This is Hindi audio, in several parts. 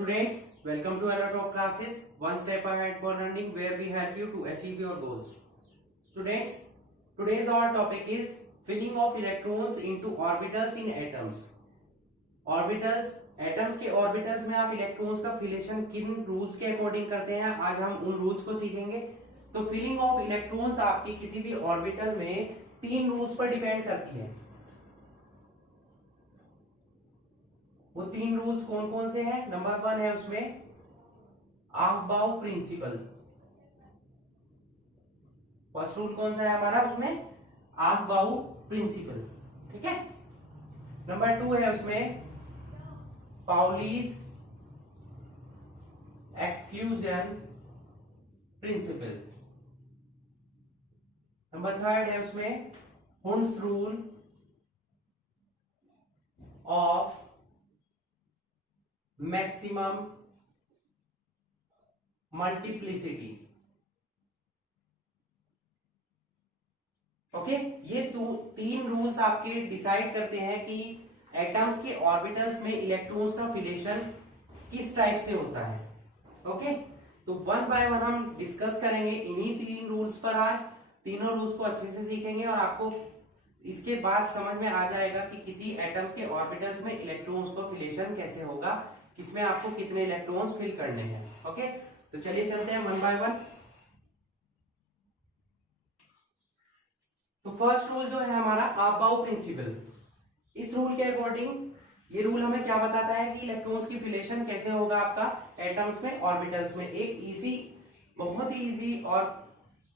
students, welcome to our top classes, one step ahead for learning, where we help you to achieve your goals. Students, today's our topic is filling of electrons into orbitals in atoms. Orbitals, atoms के orbitals में आप electrons का फिलेशन किन रूल्स के अकॉर्डिंग करते हैं, आज हम उन रूल्स को सीखेंगे. तो फिलिंग ऑफ इलेक्ट्रॉन्स आपकी किसी भी ऑर्बिटल में तीन रूल्स पर डिपेंड करती है. वो तीन रूल्स कौन कौन से हैं? नंबर 1 है उसमें अफबाउ प्रिंसिपल. फर्स्ट रूल कौन सा है हमारा उसमें? Aufbau principal. ठीक है. नंबर 2 है उसमें पाउलीज एक्सक्लूजन प्रिंसिपल. नंबर 3 है उसमें Hund's rule of maximum multiplicity. Okay, ये तीन रूल्स आपके डिसाइड करते हैं कि एटम्स के ऑर्बिटल्स में इलेक्ट्रॉन्स का फिलेशन किस टाइप से होता है. ओके, तो वन बाय वन हम डिस्कस करेंगे इन्हीं तीन रूल्स पर. आज तीनों रूल्स को अच्छे से सीखेंगे और आपको इसके बाद समझ में आ जाएगा कि किसी एटम्स के ऑर्बिटल्स में इलेक्ट्रॉन्स को फिलेशन कैसे होगा, किसमें आपको कितने इलेक्ट्रॉन्स फिल करने हैं. ओके, तो चलिए चलते हैं वन बाय वन. तो फर्स्ट रूल जो है हमारा अफबाउ प्रिंसिपल. इस रूल के अकॉर्डिंग ये रूल हमें क्या बताता है कि इलेक्ट्रॉन्स की फिलेशन कैसे होगा आपका एटम्स में ऑर्बिटल्स में. एक इजी, बहुत ही इजी और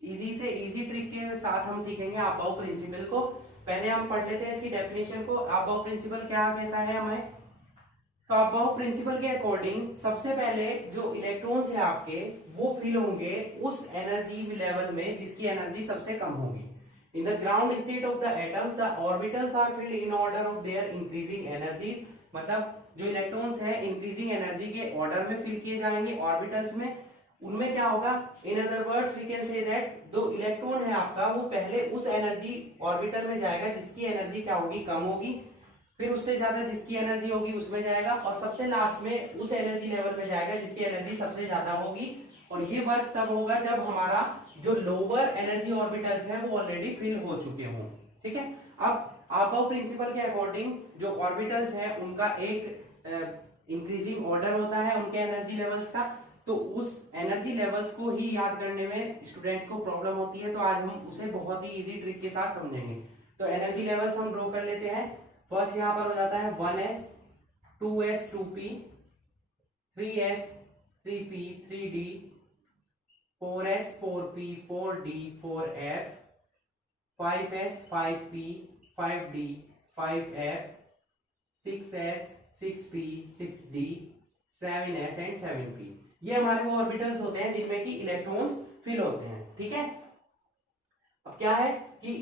इजी से इजी ट्रिक के साथ हम सीखेंगे अफबाउ प्रिंसिपल को. पहले हम पढ़ लेते हैं इसकी डेफिनेशन को. अफबाउ प्रिंसिपल क्या कहता है हमें? तो अफबाउ प्रिंसिपल के अकॉर्डिंग सबसे पहले जो इलेक्ट्रॉन्स है आपके वो फिल होंगे उस एनर्जी लेवल में जिसकी एनर्जी सबसे कम होगी. In the ground state of the atoms, the orbitals are filled in order of their increasing energies. मतलब जो इलेक्ट्रॉन्स हैं इंक्रीजिंग एनर्जी के ऑर्डर में फिल किए जाएंगे ऑर्बिटल्स में. उनमें क्या होगा? In other words we can say that जो इलेक्ट्रॉन है आपका वो पहले उस एनर्जी ऑर्बिटल में जाएगा जिसकी एनर्जी क्या होगी? कम होगी. फिर उससे ज्यादा जिसकी एनर्जी होगी उसमें जाएगा और सबसे लास्ट में उस एनर्जी लेवल में जाएगा जिसकी एनर्जी सबसे ज्यादा होगी. और ये वर्क तब होगा जब हमारा जो लोअर एनर्जी ऑर्बिटल्स हैं वो ऑलरेडी फिल हो चुके हों. ठीक है. अब अफबाउ प्रिंसिपल के अकॉर्डिंग जो ऑर्बिटल्स हैं उनका एक इंक्रीजिंग ऑर्डर होता है उनके एनर्जी लेवल्स का. तो उस एनर्जी लेवल्स को ही याद करने में स्टूडेंट्स को प्रॉब्लम होती है. तो आज हम उसे बहुत ही इजी ट्रिक के साथ समझेंगे. तो एनर्जी लेवल्स हम ड्रॉ कर लेते हैं. फर्स्ट यहां पर हो जाता है 1s 2s 2p 3s 3p 3d 4s 4p 4d 4f 5s 5p 5d 5f 6s 6p 6d 7s and 7p. ये हमारे वो ऑर्बिटल्स होते हैं जिनमें कि इलेक्ट्रॉन्स फिल होते हैं. ठीक है. अब क्या है कि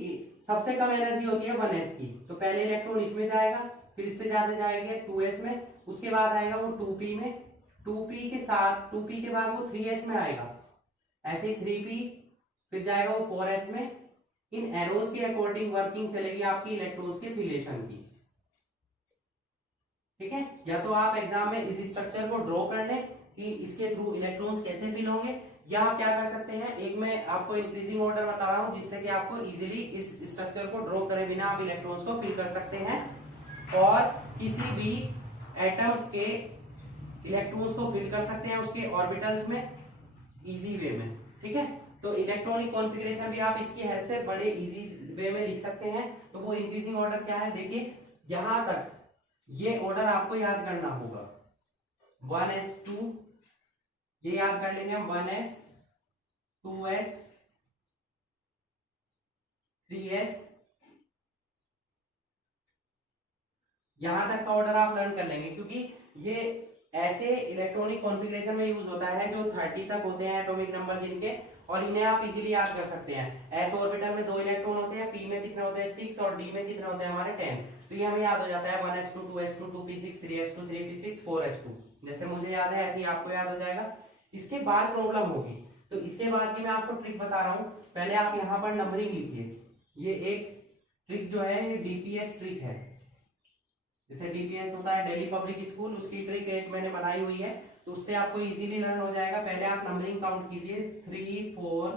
सबसे कम एनर्जी होती है 1s की. तो पहले इलेक्ट्रॉन इसमें जाएगा, फिर इससे ज्यादा जाएंगे 2s में, उसके बाद आएगा वो 2p में, 2p के साथ 2p के बाद वो 3s में आएगा, ऐसे ही 3p, फिर जाएगा वो 4s में. इन एरोज के अकॉर्डिंग वर्किंग चलेगी आपकी इलेक्ट्रॉन्स के फिलेशन की. ठीक है. या तो आप एग्जाम में इस स्ट्रक्चर को ड्रॉ कर लें कि इसके थ्रू इलेक्ट्रॉन्स कैसे फिल होंगे, या आप क्या कर सकते हैं, एक मैं आपको इंक्रीजिंग ऑर्डर बता रहा हूं जिससे कि आपको इजीली इस स्ट्रक्चर को ड्रॉ करे बिना आप इलेक्ट्रॉन्स को फिल कर सकते हैं और किसी भी एटम्स के इलेक्ट्रॉन्स को फिल कर सकते हैं उसके ऑर्बिटल्स में इजी वे में. ठीक है. तो इलेक्ट्रॉनिक कॉन्फ़िगरेशन भी आप इसकी हेल्प से बड़े इजी वे में लिख सकते हैं. तो वो इंक्रीजिंग ऑर्डर क्या है? देखिए यहां तक ये ऑर्डर आपको याद करना होगा. 1s2 ये याद कर लेंगे हम. 1s 2s 3s यहां तक का ऑर्डर आप लर्न कर लेंगे क्योंकि ये ऐसे इलेक्ट्रॉनिक कॉन्फ़िगरेशन में यूज होता है जो 30 तक होते हैं एटॉमिक नंबर जिनके, और इन्हें आप इजीली याद कर सकते हैं. s ऑर्बिटल में 2 इलेक्ट्रॉन होते हैं, p में कितने होते हैं 6 और d में कितने होते हैं हमारे 10. तो ये हमें याद हो जाता है 1s2 2s2 2p6 3s2 3p6 4s2. जैसे मुझे याद है ऐसे ही आपको याद हो जाएगा. इसके बाद प्रॉब्लम होगी तो इसके बाद की मैं आपको ट्रिक बता रहा हूं. पहले आप यहां पर नंबरिंग लिखिए. ये एक ट्रिक जो है ये डीपीएस ट्रिक है. जैसे डीपीएस होता है दिल्ली पब्लिक स्कूल, उसकी ट्रिक एक मैंने बनाई हुई है. तो उससे आपको इजीली लर्न हो जाएगा। पहले आप नंबरिंग काउंट कीजिए 3 4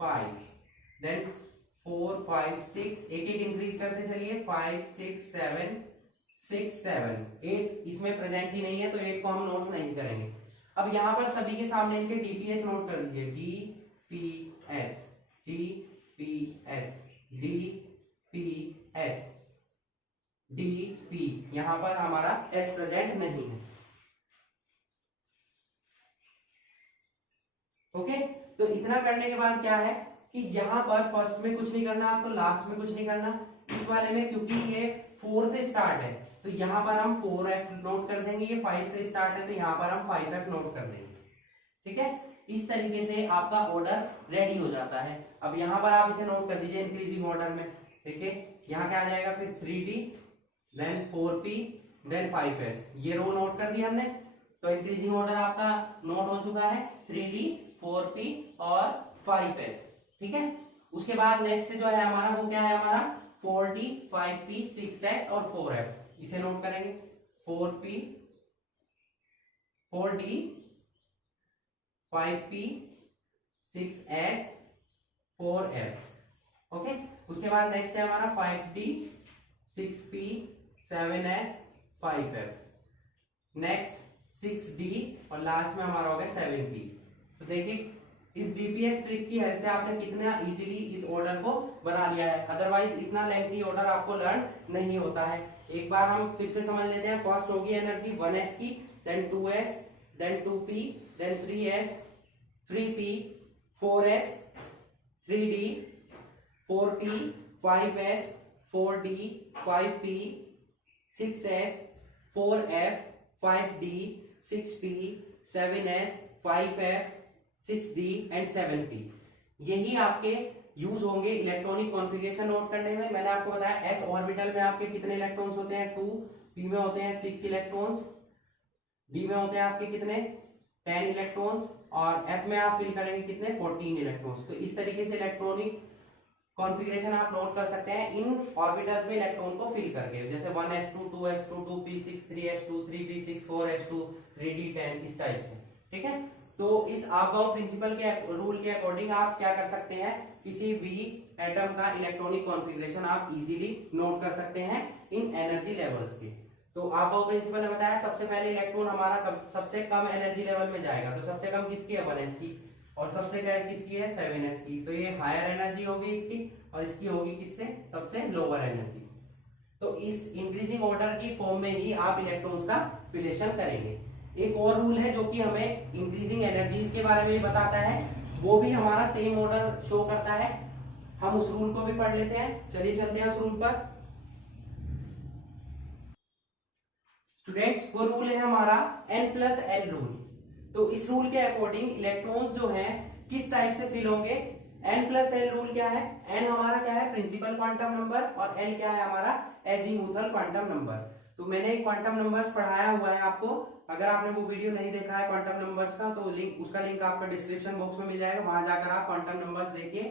5, देन 4 5 6, एक एक इंक्रीज करते चलिए 5 6 7 6 7 8, इसमें प्रेजेंट ही नहीं है तो 8 को हम नोट नहीं करेंगे। अब यहाँ पर सभी के सामने इनके डीपीएस नोट कर दीजिए, डीपीएस डीपीएस डीपीएस डीपी, यहाँ पर हमारा एस प्रेजेंट नहीं है। ओके, तो इतना करने के बाद क्या है कि यहाँ पर फर्स्ट में कुछ नहीं करना आपको, लास्ट में कुछ नहीं करना। इस वाले में क्योंकि ये 4 से स्टार्ट है तो यहाँ पर हम 4f नोट कर देंगे, ये 5 से स्टार्ट है तो यहाँ पर हम 5f नोट कर देंगे। ठीक है, इस तरीके से आपका ऑर्डर रेडी हो जाता है। अब यहाँ पर आप इसे नोट कर दीजिए इंक्रीजिंग ऑर्डर में। ठीक है, यहाँ क्या आ जाएगा फिर 3d, then 4p, then 5s, ये रो नोट कर दिया हमने। तो इंक्रीजिंग ऑर्डर आपका नोट हो चुका है 3d 4p और 5s। ठीक है, उसके बाद नेक्स्ट जो है हमारा वो क्या है, हमारा 4d 5p 6s और 4f, इसे नोट करेंगे 4p 4d 5p 6s 4f। Okay, उसके बाद नेक्स्ट है हमारा 5d 6p 7s 5f, next 6d और लास्ट में हमारा हो गया 7p। तो देखिए इस डीपीएस ट्रिक की हेल्प से आपने कितना इजीली इस ऑर्डर को बना लिया है, अदरवाइज इतना लेंथी ऑर्डर आपको लर्न नहीं होता है। एक बार हम फिर से समझ लेते हैं। फर्स्ट होगी एनर्जी 1s की, then 2s, then 2p, then 3s 3p 4s 3d 4p 5s 4d 5p 6s 4f 5d 6p 7s 5f 6d and 7p। यही आपके यूज होंगे इलेक्ट्रॉनिक कॉन्फ़िगरेशन नोट करने में। मैंने आपको बताया s ऑर्बिटल में आपके कितने इलेक्ट्रॉन्स होते हैं 2, p में होते हैं 6 इलेक्ट्रॉन्स, d में होते हैं आपके कितने 10 इलेक्ट्रॉन्स और f में आप फिल करेंगे कितने 14 इलेक्ट्रॉन्स। तो इस तरीके से इलेक्ट्रॉनिक कॉन्फ़िगरेशन आप नोट कर सकते हैं इन ऑर्बिटल्स में इलेक्ट्रॉन को फिल करके, जैसे 1s2 2s2 2p6 3s2 3p6 4s2 3d10, इस टाइप से। ठीक है, तो इस अबाव प्रिंसिपल के रूल के अकॉर्डिंग आप क्या कर सकते हैं, किसी भी एटम का इलेक्ट्रॉनिक कॉन्फ़िगरेशन आप इजीली नोट कर सकते हैं इन एनर्जी लेवल्स के। तो अबाव प्रिंसिपल ने बताया सबसे पहले इलेक्ट्रॉन हमारा सबसे कम एनर्जी लेवल में जाएगा, तो सबसे कम किसकी है 1s की, और सबसे किसकी है 7s की। तो ये हायर एनर्जी होगी इसकी और इसकी होगी किससे सबसे लोअर एनर्जी। तो इस इंक्रीजिंग ऑर्डर की फॉर्म में ही आप इलेक्ट्रॉन्स का फिलेशन करेंगे। एक और रूल है जो कि हमें इंक्रीजिंग एनर्जीज के बारे में बताता है, वो भी हमारा सेम ऑर्डर शो करता है। हम उस रूल को भी पढ़ लेते हैं, चलिए चलते हैं उस रूल पर। स्टूडेंट्स, वो रूल है हमारा n+l रूल। तो इस रूल के अकॉर्डिंग इलेक्ट्रॉन्स जो हैं किस टाइप से फिल होंगे। n+l रूल क्या है, n हमारा क्या है प्रिंसिपल क्वांटम नंबर और l क्या है हमारा एजीमुथल क्वांटम नंबर। तो मैंने क्वांटम नंबर्स पढ़ाया हुआ है आपको, अगर आपने वो वीडियो नहीं देखा है क्वांटम नंबर्स का तो उसका लिंक आपका डिस्क्रिप्शन बॉक्स में मिल जाएगा, वहां जाकर आप क्वांटम नंबर्स देखिए,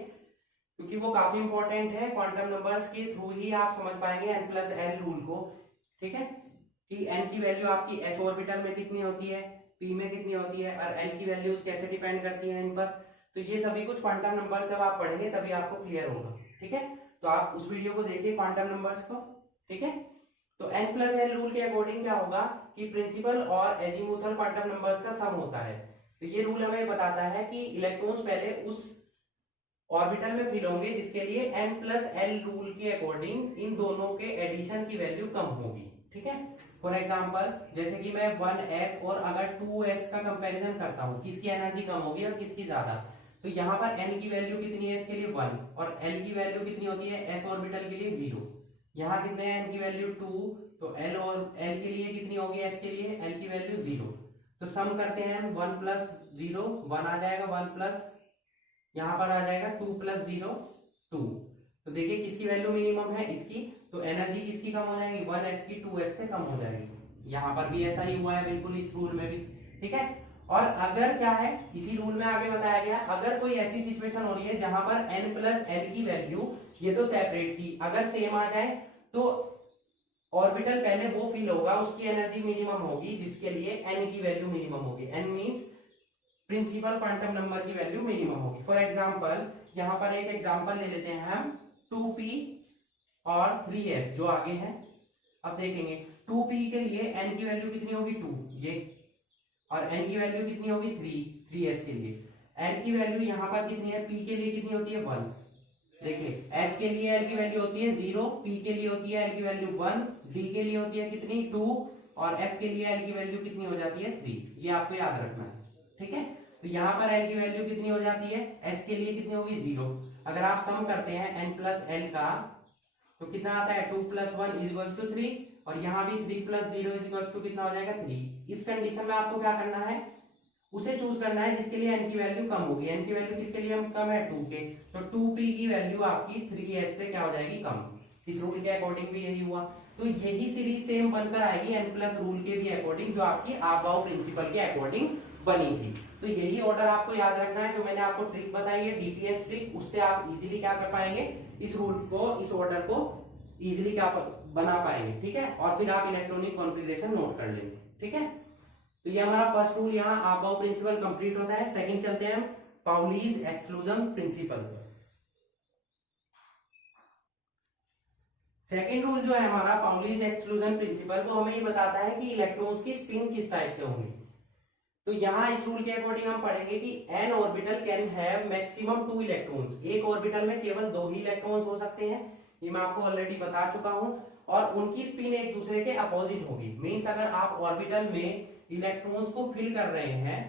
क्योंकि वो काफी इंपॉर्टेंट है। क्वांटम नंबर्स के थ्रू ही आप समझ पाएंगे n+l रूल को। ठीक है, कि n की वैल्यू आपकी s ऑर्बिटल में कितनी होती है, p में कितनी होती है और l की वैल्यूज कैसे डिपेंड करती हैं इन पर। तो ये सभी कुछ क्वांटम नंबर जब आप पढ़ेंगे तभी आपको क्लियर होगा। ठीक है, तो आप उस वीडियो को देखिए क्वांटम नंबर्स को। ठीक है, तो n+l रूल के अकॉर्डिंग क्या होगा कि प्रिंसिपल और एजीमुथल क्वांटम नंबर्स का सम होता है। तो ये रूल हमें बताता है कि इलेक्ट्रॉन्स पहले उस ऑर्बिटल में फिल होंगे जिसके लिए n+l रूल के अकॉर्डिंग इन दोनों के एडिशन की वैल्यू कम होगी। ठीक है, फॉर एग्जांपल जैसे कि मैं 1s और अगर 2s का कंपैरिजन करता हूं, किसकी एनर्जी कम होगी और किसकी ज्यादा। तो यहाँ पर n की वैल्यू कितनी है इसके लिए 1 और l की वैल्यू कितनी होती है s ऑर्बिटल के लिए 0। यहाँ कितने हैं n की वैल्यू 2, तो l और l के लिए कितनी होगी s के लिए, l की वैल्यू 0। तो सम करते हैं हम 1 + 0 1 आ जाएगा, 1 प्लस यहाँ पर आ जाएगा 2 + 0 2। तो देखिए किसकी वैल्यू मिनिमम है इसकी, तो एनर्जी किसकी कम हो जाएगी 1s की 2s से कम हो जाएगी। यहाँ पर भी ऐसा ही हुआ है बिल्कुल इस रूल में भी। ठीक है, और अगर क्या है इसी रूल में आगे बताया गया, अगर कोई ऐसी सिचुएशन हो रही है जहां पर n+l की वैल्यू ये तो सेपरेट थी, अगर सेम आ जाए तो ऑर्बिटल पहले वो फिल होगा, उसकी एनर्जी मिनिमम होगी जिसके लिए n की वैल्यू मिनिमम होगी। n means principal quantum number की वैल्यू मिनिमम होगी। फॉर एग्जांपल यहां पर एक एग्जांपल ले लेते हैं हम 2p और 3s जो आगे है। अब देखेंगे 2p के लिए n की वैल्यू कितनी होगी 2 ये, और n की वैल्यू कितनी होगी 3s के लिए। n की वैल्यू यहां पर कितनी है, p के लिए कितनी होती है 1। देखिए s के लिए l की वैल्यू होती है 0, p के लिए होती है l की वैल्यू 1, d के लिए होती है कितनी 2, और f के लिए l की वैल्यू कितनी हो जाती है 3। ये आपको याद रखना है, ठीक है। तो यहाँ पर l की वैल्यू कितनी हो जाती है, s के लिए कितनी होगी 0। अगर आप सम करते हैं n प्लस l का तो कितना आता है 2 प्लस 1 इज इक्वल टू 3, और यहाँ भी 3 प्लस 0 इज इक्वल टू कितना हो जाएगा 3। इस कंडीशन में आपको क्या करना है, उसे चूज करना है जिसके लिए n की वैल्यू कम होगी। n की वैल्यू किसके लिए कम है 2 के, तो 2p की वैल्यू आपकी 3s से क्या हो जाएगी कम। इस रूल के अकॉर्डिंग भी यही हुआ। तो यही सीरीज सेम बनकर आएगी n प्लस रूल के भी अकॉर्डिंग, जो आपकी आबाउ प्रिंसिपल के अकॉर्डिंग बनी थी। तो यही ऑर्डर आपको याद रखना है, जो मैंने आपको ट्रिक बताई है डीपीएस ट्रिक, उससे आप इजीली क्या कर पाएंगे, इस रूल को, इस ऑर्डर को इजीली क्या बना पाएंगे, ठीक है। और फिर आप इलेक्ट्रॉनिक कॉन्फ़िगरेशन नोट कर लेंगे, ठीक है। तो ये हमारा फर्स्ट रूल यहाँ आबाउ प्रिंसिपल कंप्लीट होता है। सेकंड चलते हैं हम पाउलीज एक्सक्लूजन प्रिंसिपल पर। सेकंड रूल जो है हमारा पाउलीज एक्सक्लूजन प्रिंसिपल, वो हमें ये बताता है कि इलेक्ट्रॉन्स की स्पिन किस टाइप से होंगी। तो यहाँ इस रूल के अकॉर्डिंग हम पढ़ेंगे कि n orbital can have maximum 2 electrons. एक ऑर्बिटल में केवल 2 ही इलेक्ट्रॉन्स हो सकते हैं, ये मैं आपको ऑलरेडी बता चुका हूं, और उनकी स्पिन एक दूसरे के अपोजिट होगी। मींस अगर आप ऑर्बिटल में इलेक्ट्रॉन्स को फिल कर रहे हैं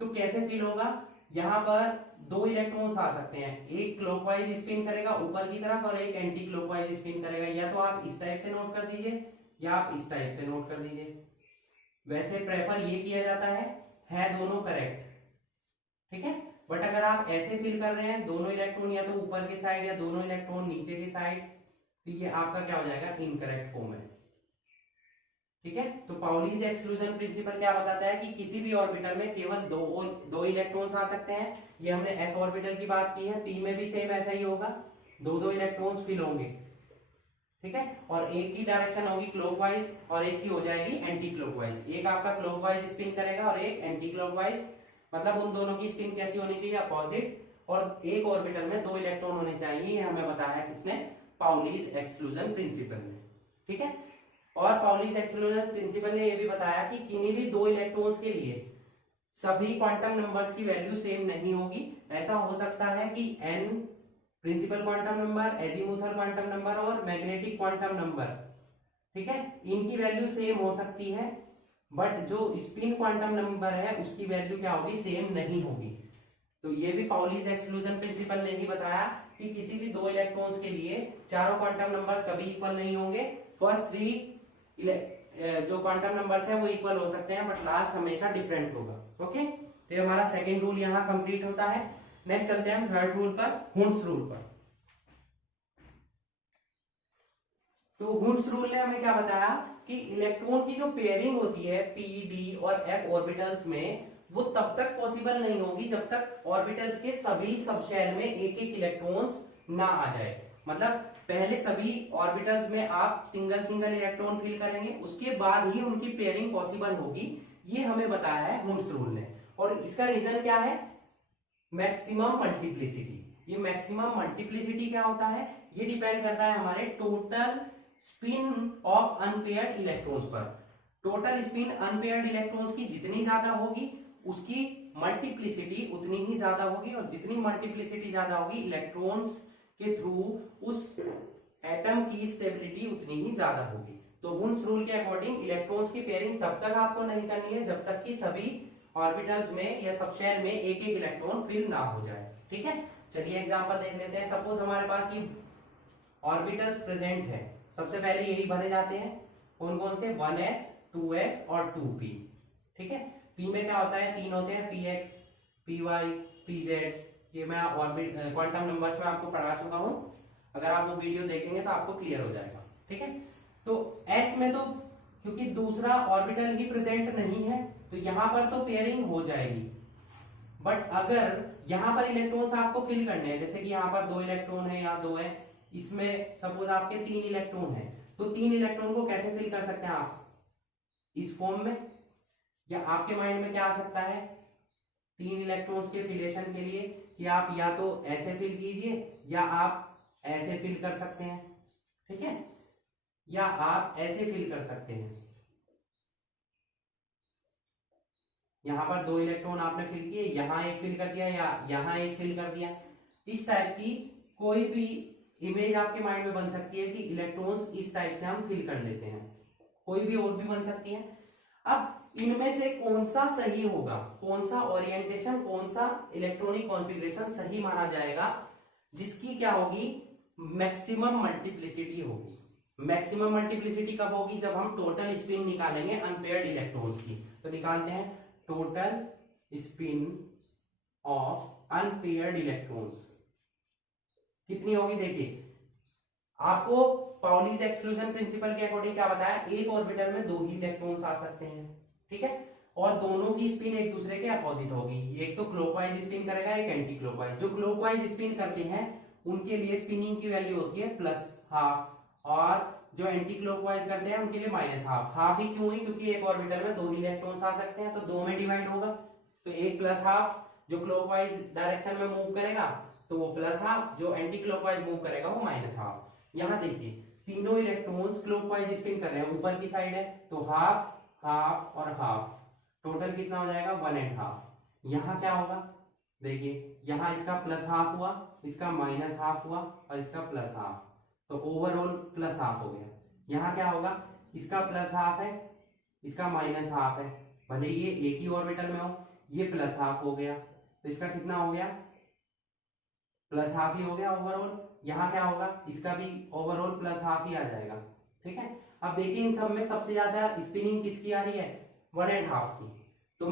तो कैसे फिल होगा, यहाँ पर 2 इलेक्ट्रॉन्स आ सकते हैं, एक क्लॉकवाइज स्पिन करेगा ऊपर की तरफ और एक एंटी क्लॉकवाइज स्पिन करेगा। या तो आप इस टाइप से नोट कर दीजिए या आप इस टाइप से नोट कर दीजिए। वैसे प्रेफर ये किया जाता है दोनों करेक्ट, ठीक है। बट अगर आप ऐसे फिल कर रहे हैं दोनों इलेक्ट्रॉन या तो ऊपर की साइड या दोनों इलेक्ट्रॉन नीचे की साइड, तो ये आपका क्या हो जाएगा, इनकरेक्ट फॉर्म है, ठीक है। तो पाउलीज एक्सक्लूजन प्रिंसिपल क्या बताता है कि किसी भी ऑर्बिटल में केवल दो इलेक्ट्रॉन्स आ सकते हैं। ये हमने s ऑर्बिटल की बात की है, p में भी सेम ऐसा ही होगा, दो इलेक्ट्रॉन्स फिल होंगे, ठीक है। और एक की डायरेक्शन होगी क्लॉकवाइज और एक की हो जाएगी एंटी क्लॉकवाइज। एक आपका क्लॉकवाइज स्पिन करेगा और एक एंटी क्लॉकवाइज, मतलब उन दोनों की स्पिन कैसी होनी चाहिए, अपोजिट। और एक ऑर्बिटल में 2 इलेक्ट्रॉन होने चाहिए, ये हमें बताया किसने, पाउलीज एक्सक्लूजन प्रिंसिपल ने, ठीक है। और पाउलीज एक्सक्लूजन प्रिंसिपल ने यह भी बताया कि किन्हीं भी 2 इलेक्ट्रॉन्स के लिए सभी क्वांटम नंबर्स की वैल्यू सेम नहीं होगी। ऐसा हो सकता है कि n principal quantum number, azimuthal quantum number और मैग्नेटिक क्वांटम नंबर, ठीक है, इनकी वैल्यू सेम हो सकती है, बट जो स्पिन क्वांटम नंबर है उसकी वैल्यू क्या होगी, सेम नहीं होगी। तो ये भी पाउलीज एक्सक्लूजन प्रिंसिपल ने ही बताया कि किसी भी 2 इलेक्ट्रॉन्स के लिए चारों क्वांटम नंबर्स कभी इक्वल नहीं होंगे। फर्स्ट 3 जो क्वांटम नंबर्स हैं वो इक्वल हो सकते हैं, बट लास्ट हमेशा डिफरेंट होगा, ओके। तो ये हमारा सेकंड रूल यहाँ कंप्लीट होता है। नेक्स्ट चलते हैं हम थर्ड रूल पर, हुंस रूल पर। तो हुंस रूल ने हमें क्या बताया कि इलेक्ट्रॉन की जो पेयरिंग होती है p, d और f ऑर्बिटल्स में, वो तब तक पॉसिबल नहीं होगी जब तक ऑर्बिटल्स के सभी सबशेल में एक इलेक्ट्रॉन्स ना आ जाए। मतलब पहले सभी ऑर्बिटल्स में आप सिंगल इलेक्ट्रॉन फिल करेंगे, उसके बाद ही उनकी पेयरिंग पॉसिबल होगी। ये हमें बताया है हुंस रूल ने। और इसका रीजन क्या है, मैक्सिमम मल्टीप्लिसिटी। ये मैक्सिमम मल्टीप्लिसिटी क्या होता है, ये डिपेंड करता है हमारे total spin off unpaired electrons पर। टोटल स्पिन अनपेयर्ड इलेक्ट्रॉन्स की जितनी ज्यादा होगी उसकी मल्टीप्लिसिटी उतनी ही ज्यादा होगी, और जितनी मल्टीप्लिसिटी ज्यादा होगी इलेक्ट्रॉन्स के थ्रू उस एटम की स्टेबिलिटी उतनी ही ज्यादा होगी। तो हुंस रूल के अकॉर्डिंग इलेक्ट्रॉन्स की पेयरिंग तब तक आपको नहीं करनी है जब तक कि सभी ऑर्बिटल्स में या सबशेल में एक इलेक्ट्रॉन फिल ना हो जाए, ठीक है। चलिए एग्जांपल देख लेते हैं। सपोज हमारे पास ये ऑर्बिटल्स प्रेजेंट है, सबसे पहले यही भरे जाते हैं, कौन कौन से, 1s 2s और 2p, ठीक है। p में क्या होता है, 3 होते हैं, px py pz। ये मैं ऑर्बिट क्वांटम नंबर्स में आपको पढ़ा चुका हूं, अगर आप वो वीडियो देखेंगे तो आपको क्लियर हो जाएगा, ठीक है। तो s में तो क्योंकि दूसरा ऑर्बिटल ही प्रेजेंट नहीं है तो यहां पर तो पेयरिंग हो जाएगी, बट अगर यहां पर इलेक्ट्रॉन्स आपको फिल करने हैं, जैसे कि यहाँ पर 2 इलेक्ट्रॉन है या 2 है, इसमें सपोज आपके 3 इलेक्ट्रॉन है, तो 3 इलेक्ट्रॉन को कैसे फिल कर सकते हैं आप, इस फॉर्म में, या आपके माइंड में क्या आ सकता है 3 इलेक्ट्रॉन्स के फिलेशन के लिए कि आप या तो ऐसे फिल कीजिए या आप ऐसे फिल कर सकते हैं, ठीक है, या आप ऐसे फिल कर सकते हैं। यहां पर 2 इलेक्ट्रॉन आपने फिल किए, यहां एक फिल कर दिया या यहां एक फिल कर दिया। इस टाइप की कोई भी इमेज आपके माइंड में बन सकती है कि इलेक्ट्रॉन्स इस टाइप से हम फिल कर लेते हैं, कोई भी और भी बन सकती है। अब इनमें से कौन सा सही होगा, कौन सा ओरिएंटेशन, कौन सा इलेक्ट्रॉनिक कॉन्फ़िगरेशन सही माना जाएगा, जिसकी क्या होगी, मैक्सिमम मल्टीप्लिसिटी होगी। मैक्सिमम मल्टीप्लिसिटी कब होगी, जब हम टोटल स्पिन निकालेंगे अनपेयर्ड इलेक्ट्रॉन्स की। तो निकालते हैं total spin off unpaired electrons कितनी होगी। देखिए आपको पाउलीज एक्सक्लूजन प्रिंसिपल के अकॉर्डिंग क्या बताया, एक ऑर्बिटल में 2 ही इलेक्ट्रॉन्स आ सकते हैं, ठीक है, और दोनों की स्पिन एक दूसरे के अपोजिट होगी। एक तो क्लॉकवाइज स्पिन करेगा, एक एंटी क्लॉकवाइज। जो क्लॉकवाइज स्पिन करते हैं उनके लिए स्पिनिंग की वैल्यू होती है +½ और जो एंटी क्लॉकवाइज करते हैं उनके लिए -½ हाफ ही क्यों हुई, क्योंकि एक ऑर्बिटल में 2 ही इलेक्ट्रॉन्स आ सकते हैं, तो 2 में डिवाइड होगा, तो एक +½ जो क्लॉकवाइज डायरेक्शन में मूव करेगा तो वो +½ जो एंटी क्लॉकवाइज मूव करेगा वो -½ यहां देखिए तीनों इलेक्ट्रॉन्स क्लॉकवाइज स्पिन कर रहे हैं, ऊपर की साइड है, तो ½ ½ और ½ टोटल कितना हो जाएगा 1½ यहाँ क्या होगा, देखिए यहाँ इसका +½ हुआ, इसका -½ हुआ और इसका +½ तो ओवरऑल +½ हो गया। यहाँ क्या होगा, इसका +½ है, इसका -½ है, भले ये एक ही ऑर्बिटल में हो, ये +½ हो गया, तो इसका कितना हो गया +½ ही हो गया ओवरऑल। यहाँ क्या होगा, इसका भी ओवरऑल +½ ही आ जाएगा, ठीक है। अब देखिए इन सब में सबसे ज्यादा स्पिनिंग किसकी आ रही है, 1½ की, तो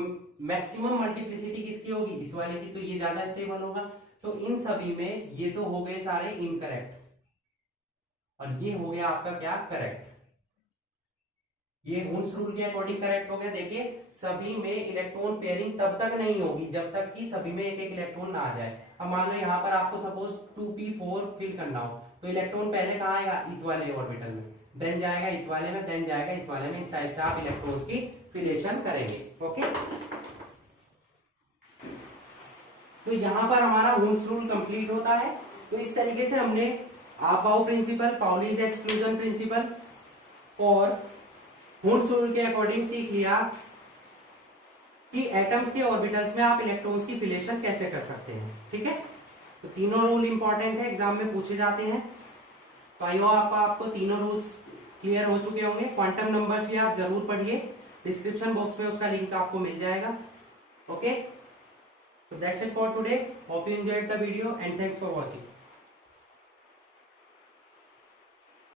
मैक्सिमम मल्टीप्लिसिटी किसकी होगी, इस वाले की, तो ये ज्यादा स्टेबल होगा। तो इन सभी में ये तो हो गए सारे इनकरेक्ट और ये हो गया आपका क्या करेक्ट, ये हुन्स रूल के अकॉर्डिंग करेक्ट हो गया। देखिए सभी में इलेक्ट्रॉन पेयरिंग तब तक नहीं होगी जब तक कि सभी में एक एक इलेक्ट्रॉन ना आ जाए। अब मान लो यहाँ पर आपको सपोज 2p4 फिल करना हो, तो इलेक्ट्रॉन पहले कहाँ आएगा, इस वाले ऑर्बिटल में, देन जाएगा इस वाले में, देन जाएगा इस वाले में। इस टाइप से आप इलेक्ट्रॉन्स की फिलेशन करेंगे, ओके। तो यहाँ पर हमारा हुन्स रूल कंप्लीट होता है। तो इस तरीके से हमने aufbau principle, Pauli's exclusion principle और हुन्स रूल के अकॉर्डिंग सीख लिया कि एटम्स के ऑर्बिटल्स में आप इलेक्ट्रॉन्स की फिलेशन कैसे कर सकते हैं, ठीक है। तो तीनों रूल इंपॉर्टेंट है, एग्जाम में पूछे जाते हैं। तो आई होप आपको तीनों रूल्स क्लियर हो चुके होंगे। क्वांटम नंबर्स भी आप जरूर पढ़िए, डिस्क्रिप्शन बॉक्स में उसका लिंक आपको मिल जाएगा, okay. So that's it for today. Hope you enjoyed the video and thanks for watching.